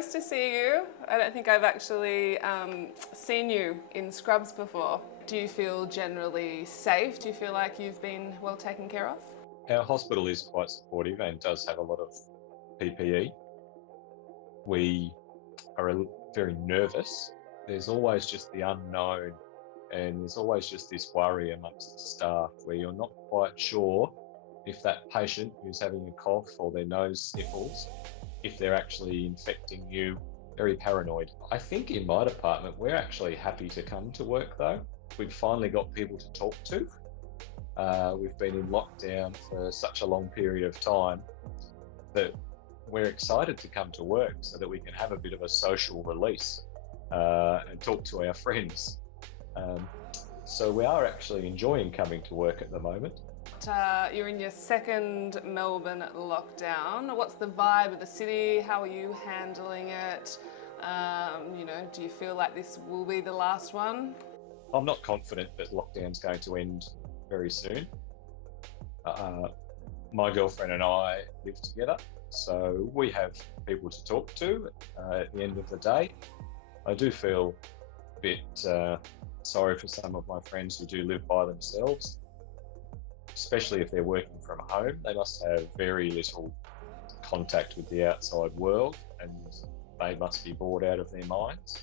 nice to see you. I don't think I've actually seen you in scrubs before. Do you feel generally safe? Do you feel like you've been well taken care of? Our hospital is quite supportive and does have a lot of PPE. We are very nervous. There's always just the unknown, and there's always just this worry amongst the staff where you're not quite sure if that patient who's having a cough or their nose sniffles, if they're actually infecting you. Very paranoid. I think in my department, we're actually happy to come to work though. We've finally got people to talk to. We've been in lockdown for such a long period of time that we're excited to come to work so that we can have a bit of a social release and talk to our friends. So we are actually enjoying coming to work at the moment. You're in your second Melbourne lockdown. What's the vibe of the city? How are you handling it? Do you feel like this will be the last one? I'm not confident that lockdown's going to end very soon. My girlfriend and I live together, so we have people to talk to at the end of the day. I do feel a bit sorry for some of my friends who do live by themselves, especially if they're working from home. They must have very little contact with the outside world and they must be bored out of their minds.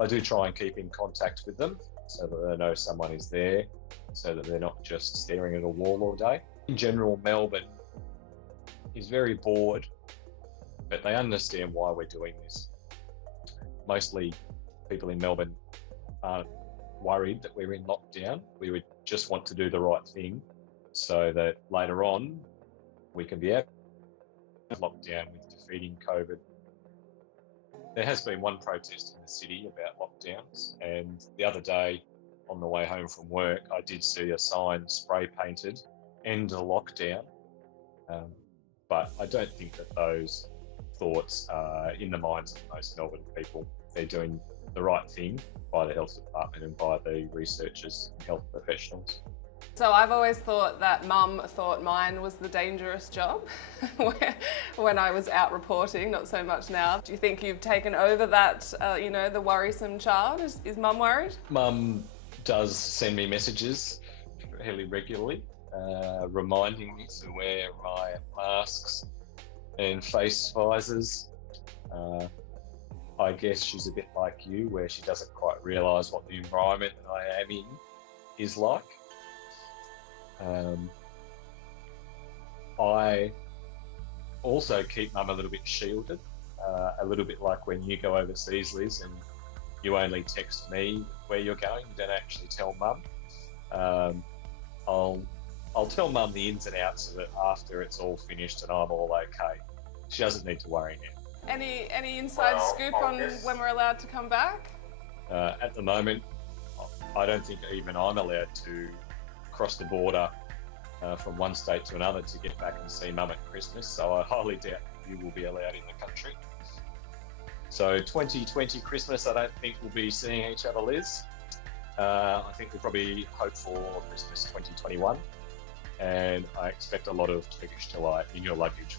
I do try and keep in contact with them so that they know someone is there, so that they're not just staring at a wall all day. In general, Melbourne is very bored, but they understand why we're doing this. Mostly people in Melbourne aren't worried that we're in lockdown. We would just want to do the right thing so that later on we can be out of lockdown with defeating COVID. There has been one protest in the city about lockdowns, and the other day on the way home from work I did see a sign spray painted, "End the lockdown," but I don't think that those thoughts are in the minds of most Melbourne people. They're doing the right thing by the health department and by the researchers and health professionals. So I've always thought that Mum thought mine was the dangerous job when I was out reporting, not so much now. Do you think you've taken over that, the worrisome child? Is Mum worried? Mum does send me messages fairly regularly, reminding me to wear my masks and face visors. I guess she's a bit like you, where she doesn't quite realise what the environment that I am in is like. I also keep Mum a little bit shielded, a little bit like when you go overseas, Liz, and you only text me where you're going, you don't actually tell Mum. I'll tell Mum the ins and outs of it after it's all finished and I'm all okay. She doesn't need to worry now. Any inside scoop on when we're allowed to come back? At the moment, I don't think even I'm allowed to cross the border from one state to another to get back and see Mum at Christmas, so I highly doubt you will be allowed in the country. So 2020 Christmas, I don't think we'll be seeing each other, Liz. I think we'll probably hope for Christmas 2021, and I expect a lot of Turkish delight in your luggage.